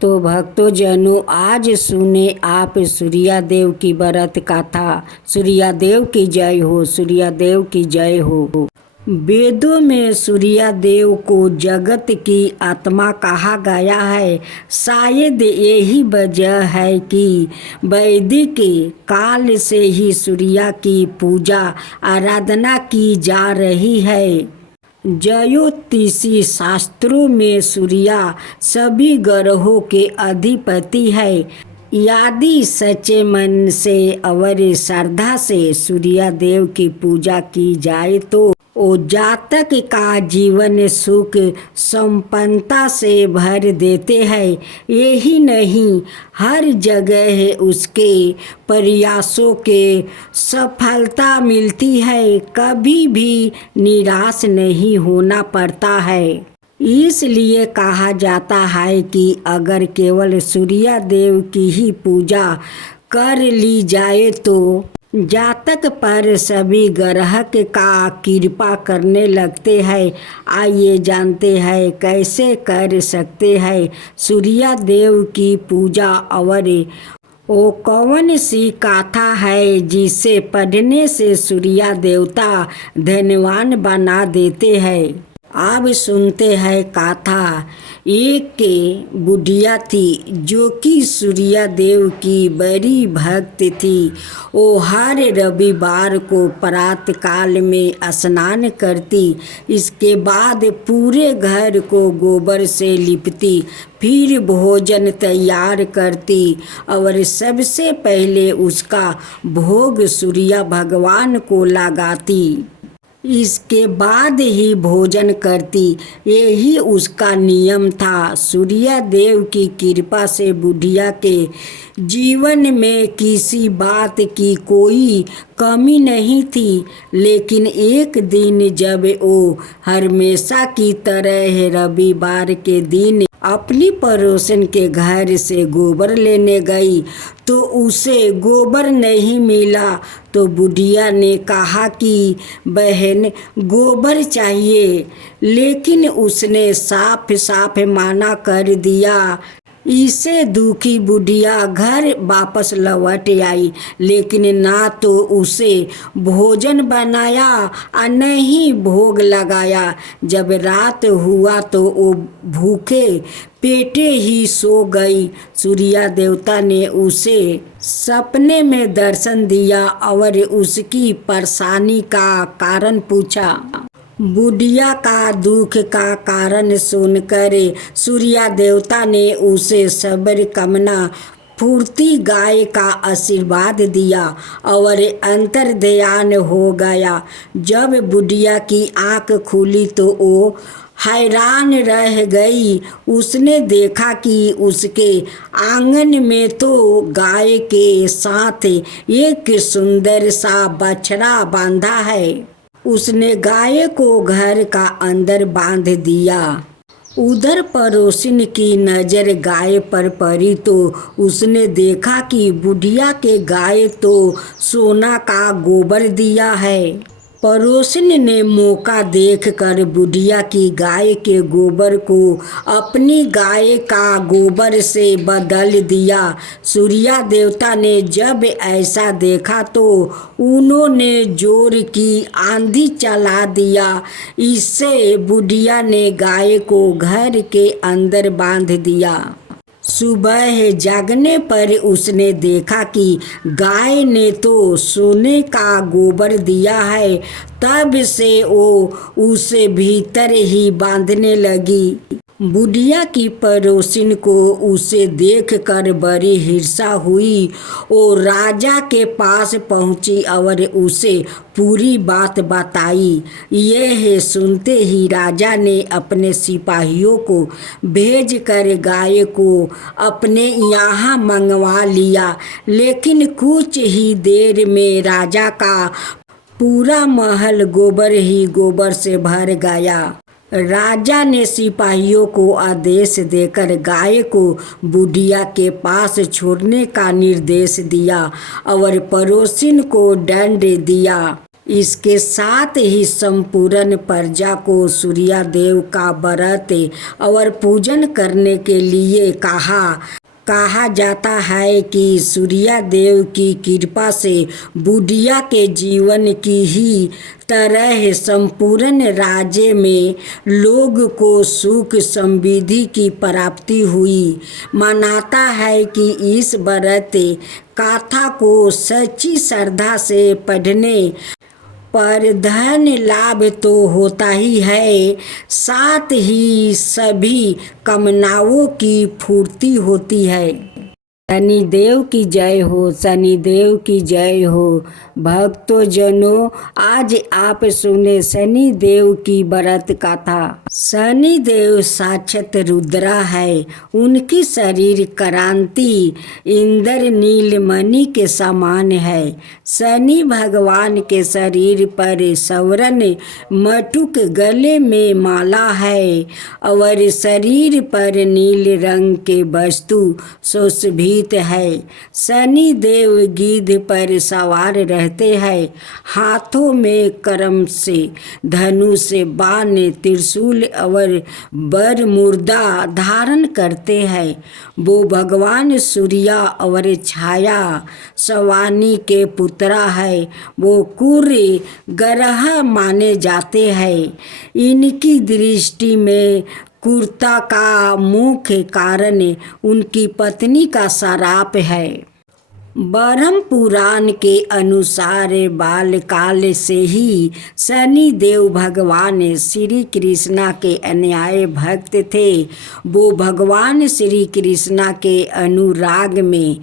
तो भक्तों आज सुने आप सूर्यादेव की व्रत कथा। सूर्यादेव की जय हो, सूर्यादेव की जय हो। वेदों में सूर्यादेव को जगत की आत्मा कहा गया है। शायद यही वजह है कि वैदिक काल से ही सूर्य की पूजा आराधना की जा रही है। ज्योतिषी शास्त्रों में सूर्य सभी ग्रहों के अधिपति है। यदि सच्चे मन से और श्रद्धा से सूर्यदेव की पूजा की जाए तो वो जातक का जीवन सुख संपन्नता से भर देते हैं। यही नहीं, हर जगह उसके प्रयासों के सफलता मिलती है, कभी भी निराश नहीं होना पड़ता है। इसलिए कहा जाता है कि अगर केवल सूर्यदेव की ही पूजा कर ली जाए तो जातक पर सभी ग्रह का कृपा करने लगते हैं। आइए जानते हैं कैसे कर सकते हैं सूर्यदेव की पूजा और वो कौन सी गाथा है जिसे पढ़ने से सूर्य देवता धनवान बना देते हैं। अब सुनते हैं गाथा। एक बुढ़िया थी जो कि सूर्यदेव की बड़ी भक्त थी। वो हर रविवार को प्रातः काल में स्नान करती, इसके बाद पूरे घर को गोबर से लिपती, फिर भोजन तैयार करती और सबसे पहले उसका भोग सूर्य भगवान को लगाती, इसके बाद ही भोजन करती। यही उसका नियम था। सूर्यदेव की कृपा से बुढ़िया के जीवन में किसी बात की कोई कमी नहीं थी। लेकिन एक दिन जब वो हमेशा की तरह रविवार के दिन अपनी पड़ोसन के घर से गोबर लेने गई तो उसे गोबर नहीं मिला। तो बुढ़िया ने कहा कि बहन गोबर चाहिए, लेकिन उसने साफ साफ मना कर दिया। इससे दुखी बुढ़िया घर वापस लौट आई, लेकिन ना तो उसे भोजन बनाया और न ही भोग लगाया। जब रात हुआ तो वो भूखे पेटे ही सो गई। सूर्य देवता ने उसे सपने में दर्शन दिया और उसकी परेशानी का कारण पूछा। बुढ़िया का दुख का कारण सुनकर सूर्य देवता ने उसे सब्र कामना फूर्ति गाय का आशीर्वाद दिया और अंतर ध्यान हो गया। जब बुढ़िया की आंख खुली तो वो हैरान रह गई। उसने देखा कि उसके आंगन में तो गाय के साथ एक सुंदर सा बछड़ा बांधा है। उसने गाय को घर का अंदर बांध दिया। उधर पड़ोसिन की नज़र गाय पर पड़ी तो उसने देखा कि बुढ़िया के गाय तो सोना का गोबर दिया है। पड़ोसिन ने मौका देखकर बुढ़िया की गाय के गोबर को अपनी गाय का गोबर से बदल दिया। सूर्य देवता ने जब ऐसा देखा तो उन्होंने जोर की आंधी चला दिया। इससे बुढ़िया ने गाय को घर के अंदर बांध दिया। सुबह जागने पर उसने देखा कि गाय ने तो सोने का गोबर दिया है। तब से वो उसे भीतर ही बांधने लगी। बुढ़िया की पड़ोसिन को उसे देखकर बड़ी ईर्ष्या हुई। वो राजा के पास पहुंची और उसे पूरी बात बताई। यह सुनते ही राजा ने अपने सिपाहियों को भेजकर गाय को अपने यहाँ मंगवा लिया। लेकिन कुछ ही देर में राजा का पूरा महल गोबर ही गोबर से भर गया। राजा ने सिपाहियों को आदेश देकर गाय को बुढ़िया के पास छोड़ने का निर्देश दिया और पड़ोसिन को दंड दिया। इसके साथ ही संपूर्ण प्रजा को सूर्यदेव का व्रत और पूजन करने के लिए कहा जाता है कि सूर्यदेव की कृपा से बुढ़िया के जीवन की ही तरह संपूर्ण राज्य में लोग को सुख समृद्धि की प्राप्ति हुई। मानता है कि इस व्रत गाथा को सच्ची श्रद्धा से पढ़ने पर धन लाभ तो होता ही है, साथ ही सभी कामनाओं की पूर्ति होती है। शनिदेव की जय हो, शनिदेव की जय हो। भक्तों जनों, आज आप सुने शनिदेव की व्रत कथा। शनिदेव साक्षात रुद्रा है। उनकी शरीर क्रांति इंद्र नीलमणि के समान है। शनि भगवान के शरीर पर स्वर्ण मटुक, गले में माला है और शरीर पर नील रंग के वस्तु सुशोभित है। शनि देव गिद्ध पर सवार रहते हैं। हाथों में कर्म से धनुष, बाण, त्रिशूल और बरमुर्दा धारण करते हैं। वो भगवान सूर्य और छाया सवानी के पुत्रा है। वो कुर्य ग्रह माने जाते हैं। इनकी दृष्टि में क्रूरता का मुख्य कारण उनकी पत्नी का श्राप है। ब्रह्म पुराण के अनुसार बालकाल से ही शनि देव भगवान श्री कृष्णा के अन्याय भक्त थे। वो भगवान श्री कृष्णा के अनुराग में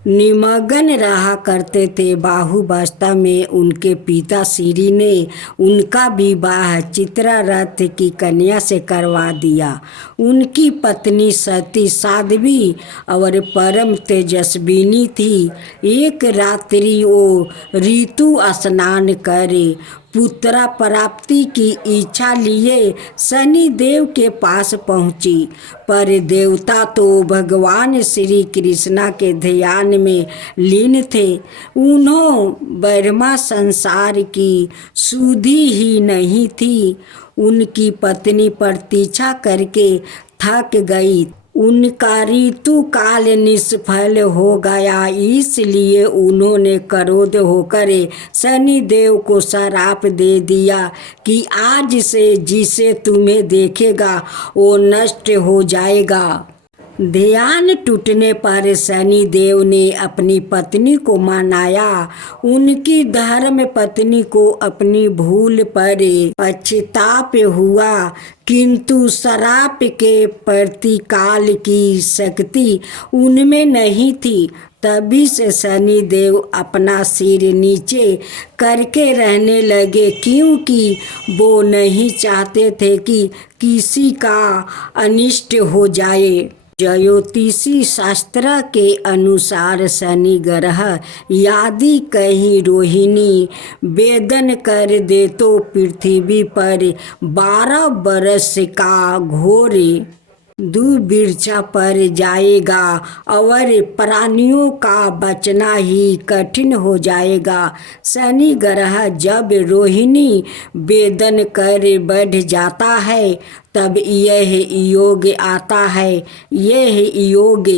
निमग्न रहा करते थे। बाहुबस्ता में उनके पिता श्री ने उनका विवाह चित्ररथ की कन्या से करवा दिया। उनकी पत्नी सती साध्वी और परम तेजस्विनी थी। एक रात्रि वो ऋतु स्नान करे पुत्र प्राप्ति की इच्छा लिए शनि देव के पास पहुंची, पर देवता तो भगवान श्री कृष्णा के ध्यान में लीन थे। उन्हों ब्रह्मा संसार की सुधि ही नहीं थी। उनकी पत्नी प्रतीक्षा करके थक गई। उनका ऋतु काल निष्फल हो गया, इसलिए उन्होंने क्रोध होकर शनि देव को श्राप दे दिया कि आज से जिसे तुम्हें देखेगा वो नष्ट हो जाएगा। ध्यान टूटने पर शनि देव ने अपनी पत्नी को मनाया। उनकी धर्म पत्नी को अपनी भूल पर पश्चाताप हुआ, किंतु श्राप के प्रतिकाल की शक्ति उनमें नहीं थी। तभी से शनि देव अपना सिर नीचे करके रहने लगे, क्योंकि वो नहीं चाहते थे कि किसी का अनिष्ट हो जाए। ज्योतिषी शास्त्र के अनुसार शनि ग्रह यदि कहीं रोहिणी वेदन कर दे तो पृथ्वी पर 12 बरस का घोर दुर्भिक्षा पर जाएगा और प्राणियों का बचना ही कठिन हो जाएगा। शनि ग्रह जब रोहिणी वेदन कर बढ़ जाता है तब यह योग आता है। यह योग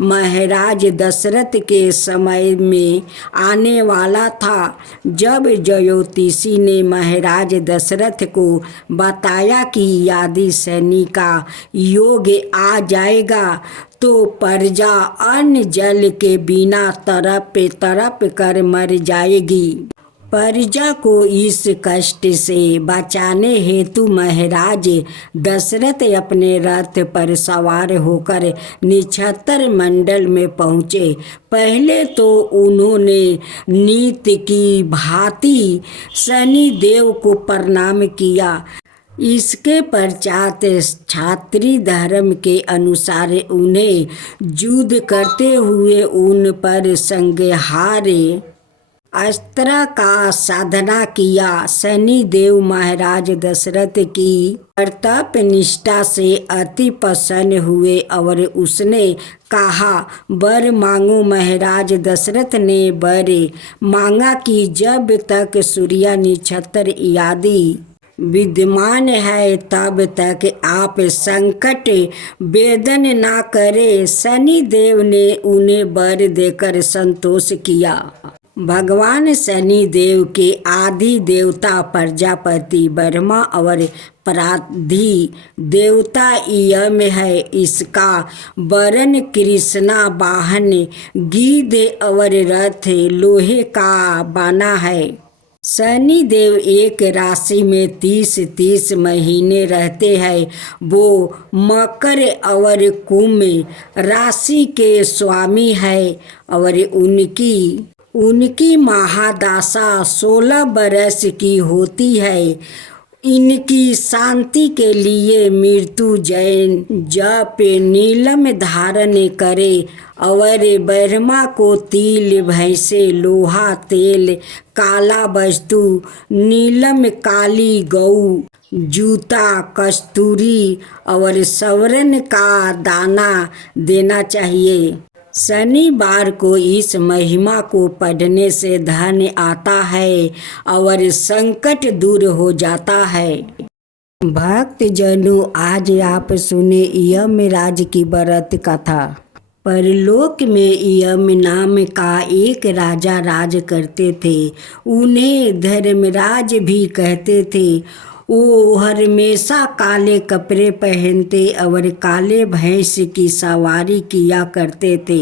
महाराज दशरथ के समय में आने वाला था। जब ज्योतिषी ने महाराज दशरथ को बताया कि यदि शनि का योग आ जाएगा तो प्रजा अन्न जल के बिना तड़प कर मर जाएगी। प्रजा को इस कष्ट से बचाने हेतु महाराज दशरथ अपने रथ पर सवार होकर नक्षत्र मंडल में पहुँचे। पहले तो उन्होंने नित्य की भांति शनि देव को प्रणाम किया। इसके पश्चात क्षत्रिय धर्म के अनुसार उन्हें युद्ध करते हुए उन पर संहार अस्त्र का साधना किया। शनि देव महाराज दशरथ की कर्तव्य निष्ठा से अति प्रसन्न हुए और उसने कहा, वर मांगो। महाराज दशरथ ने वर मांगा कि जब तक सूर्य नक्षत्र आदि विद्यमान है तब तक आप संकट वेदन ना करे। शनि देव ने उन्हें वर देकर संतोष किया। भगवान शनि देव के आदि देवता प्रजापति ब्रह्मा और प्राधि देवता यम है। इसका वर्ण कृष्णा वाहन गिद्ध और रथ लोहे का बना है। शनि देव एक राशि में 30 महीने रहते हैं। वो मकर और कुंभ राशि के स्वामी है और उनकी महादशा 16 बरस की होती है। इनकी शांति के लिए मृत्यु जैन जप नीलम धारण करे और ब्रह्मा को तिल भैंसे लोहा तेल काला वस्तु नीलम काली गऊ जूता कस्तूरी और स्वर्ण का दाना देना चाहिए। शनिवार को इस महिमा को पढ़ने से धन आता है और संकट दूर हो जाता है। भक्त जनों, आज आप सुने यमराज की व्रत कथा। परलोक में यम नाम का एक राजा राज करते थे। उन्हें धर्मराज भी कहते थे। वो हमेशा काले कपड़े पहनते और काले भैंस की सवारी किया करते थे।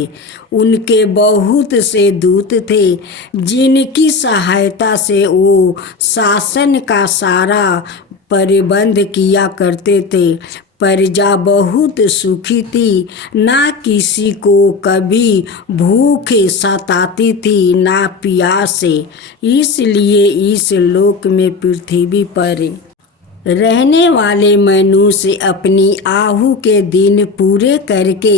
उनके बहुत से दूत थे जिनकी सहायता से वो शासन का सारा प्रबंध किया करते थे। प्रजा बहुत सुखी थी। ना किसी को कभी भूख सताती थी ना प्यास। इसलिए इस लोक में पृथ्वी पर रहने वाले मनुष्य अपनी आहु के दिन पूरे करके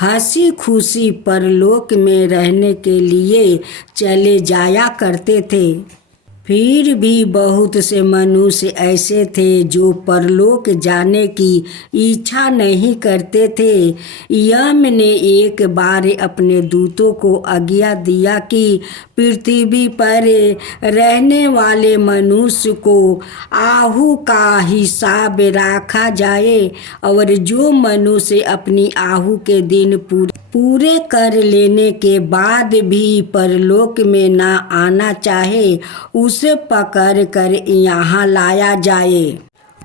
हंसी खुशी परलोक में रहने के लिए चले जाया करते थे। फिर भी बहुत से मनुष्य ऐसे थे जो परलोक जाने की इच्छा नहीं करते थे। यम ने एक बार अपने दूतों को आज्ञा दिया कि पृथ्वी पर रहने वाले मनुष्य को आहु का हिसाब रखा जाए और जो मनुष्य अपनी आहु के दिन पूरे कर लेने के बाद भी परलोक में ना आना चाहे उसे पकड़ कर यहाँ लाया जाए।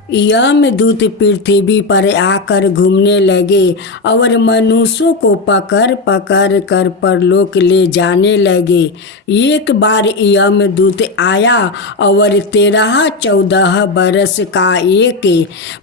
यमदूत पृथ्वी पर आकर घूमने लगे और मनुष्यों को पकड़ पकड़ कर परलोक ले जाने लगे। एक बार यमदूत आया और 13-14 बरस का एक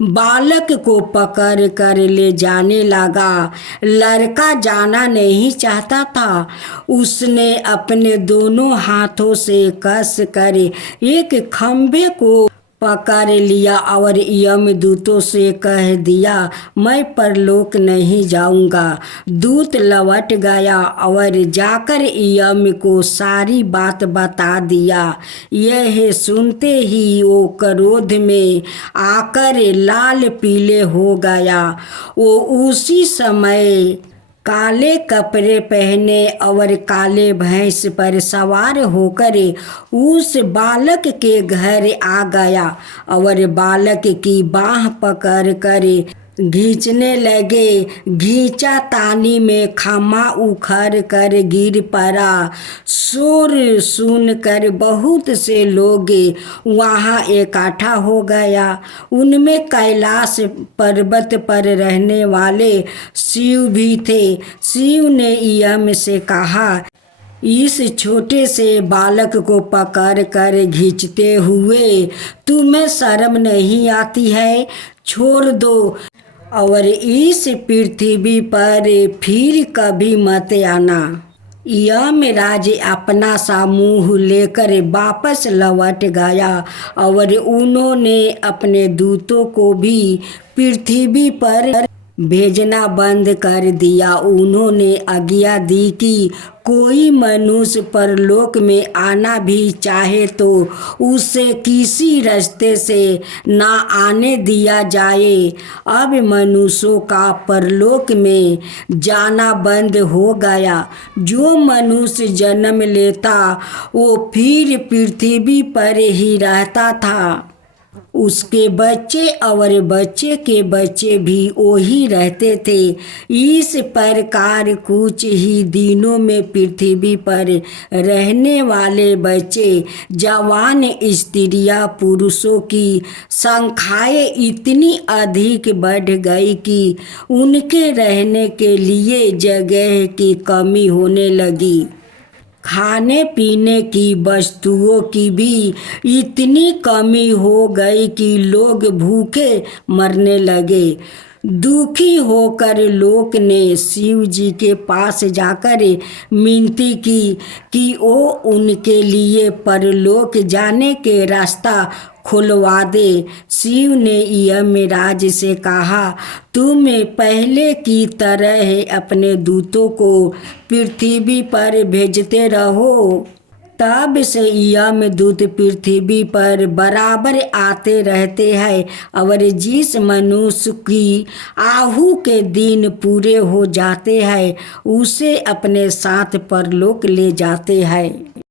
बालक को पकड़ कर ले जाने लगा। लड़का जाना नहीं चाहता था। उसने अपने दोनों हाथों से कस कर एक खंभे को पकड़ लिया और यमदूतों से कह दिया, मैं परलोक नहीं जाऊंगा। दूत लौट गया और जाकर यम को सारी बात बता दिया। यह सुनते ही वो क्रोध में आकर लाल पीले हो गया। वो उसी समय काले कपड़े पहने और काले भैंस पर सवार होकर उस बालक के घर आ गया और बालक की बाह पकड़ कर खींचने लगे। घींचा तानी में खमा उखड़ कर गिर पड़ा। शोर सुनकर बहुत से लोग वहाँ इकट्ठा हो गया। उनमें कैलाश पर्वत पर रहने वाले शिव भी थे। शिव ने यम से कहा, इस छोटे से बालक को पकड़ कर खींचते हुए तुम्हें शर्म नहीं आती है? छोड़ दो और इस पृथ्वी पर फिर कभी मत आना। यमराज अपना सा मुँह लेकर वापस लौट गया और उन्होंने अपने दूतों को भी पृथ्वी पर भेजना बंद कर दिया। उन्होंने आज्ञा दी कि कोई मनुष्य परलोक में आना भी चाहे तो उसे किसी रास्ते से ना आने दिया जाए। अब मनुष्यों का परलोक में जाना बंद हो गया। जो मनुष्य जन्म लेता वो फिर पृथ्वी पर ही रहता था। उसके बच्चे और बच्चे के बच्चे भी वही रहते थे। इस प्रकार कुछ ही दिनों में पृथ्वी पर रहने वाले बच्चे, जवान स्त्रियां, पुरुषों की संख्याएं इतनी अधिक बढ़ गई कि उनके रहने के लिए जगह की कमी होने लगी। खाने पीने की वस्तुओं की भी इतनी कमी हो गई कि लोग भूखे मरने लगे। दुखी होकर लोग ने शिव जी के पास जाकर विनती की कि वो उनके लिए परलोक जाने के रास्ता खुलवा दे। शिव ने यमराज से कहा, तुम पहले की तरह अपने दूतों को पृथ्वी पर भेजते रहो। तब से यमदूत पृथ्वी पर बराबर आते रहते हैं और जिस मनुष्य की आहू के दिन पूरे हो जाते हैं उसे अपने साथ परलोक ले जाते हैं।